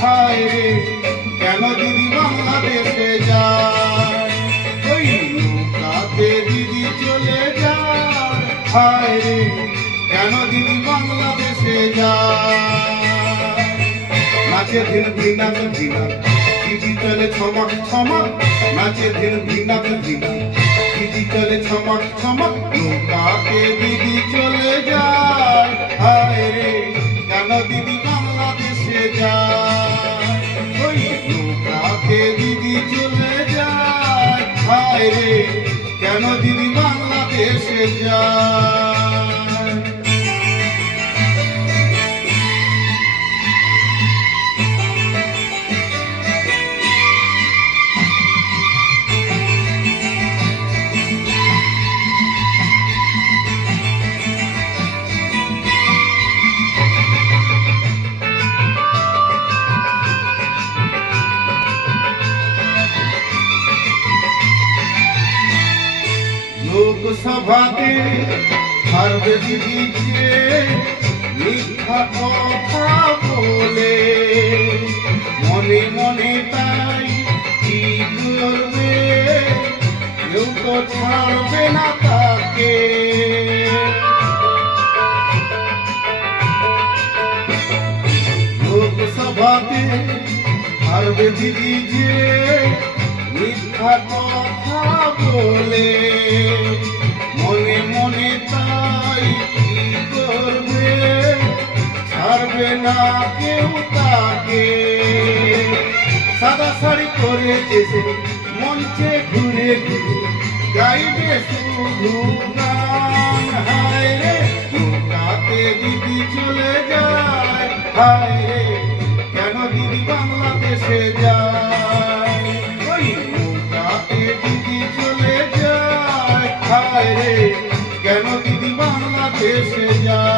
হায় রে কেন দিদি বাংলাদেশে যায়, ওই নৌকাতে দিদি চলে যায়, হায় রে কেন দিদি বাংলাদেশে যায়। নাচে দিন দিনাক দিনাক দিদি চলে ছমাক ছমাক, নাচে দিন দিনাক দিনাক দিদি চলে ছমাক ছমাক, নৌকাতে দিদি চলে যায়, হায় রে কেন দিদি বাংলাদেশে যায়, ওই নৌকাতে দিদি চলে যায়, হায় রে কেন দিদি বাংলাদেশে যায়। লোকসভাতে পারবে দিদি যে মিথ্যা কথা বলে, মনে মনে তাই কি করবে, কেউ তো ছাড়বে না তাকে। লোকসভাতে পারবে দিদি যে মিথ্যা কথা বলে, মনে মনে তাই কি করবে, ছাড়বে না কেউ তাকে। সাদা শাড়ি পরে এসে মঞ্চে ঘুরে ঘুরে গাইবে শুধু গান, হায় রে নৌকাতে দিদি চলে যায়, হায় রে কেন দিদি বাংলাদেশে যায়, ওই নৌকাতে দিদি চলে যায়, হায় রে কেন দিদি বাংলাদেশে যায়।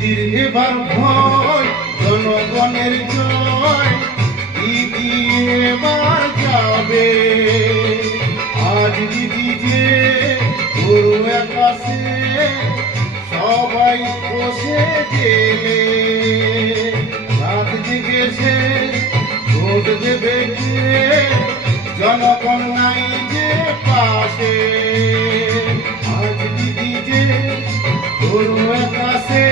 দিদির এবার ভয় জনগণের জয়, দিদি এবার যাবে, আজ দিদি যে গরু আকাশে সবাই বসে গেলে, রাত জেগেছে ভোট দেবে কে, জনগণ নাই যে পাশে, আজ দিদি যে গরু আকাশে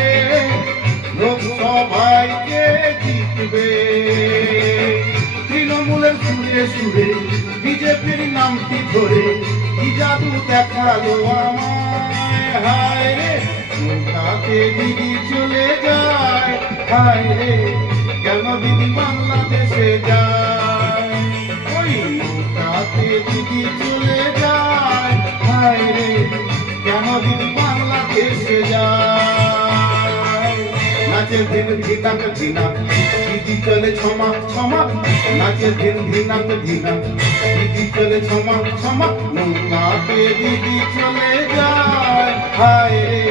লোকসভাকে জিতবে। তৃণমূলের সুরে সুরে বিজেপির নামটি ধরে কি জাদু দেখালো আমায়, হায় রে নৌকাতে দিদি চলে যায়, হায় রে কেন দিদি বাংলাদেশে যায়, ওই নৌকাতে দিদি চলে যায়, হায় রে কেন দিদি বাংলাদেশে যায়। নাচে দিন ধিনাক ধিনাক দিদি চলে ছমাক ছমাক, নাচে দিন ধিনাক ধিনাক দিদি চলে ছমাক ছমাক, নৌকাতে দিদি চলে যায়, হায় রে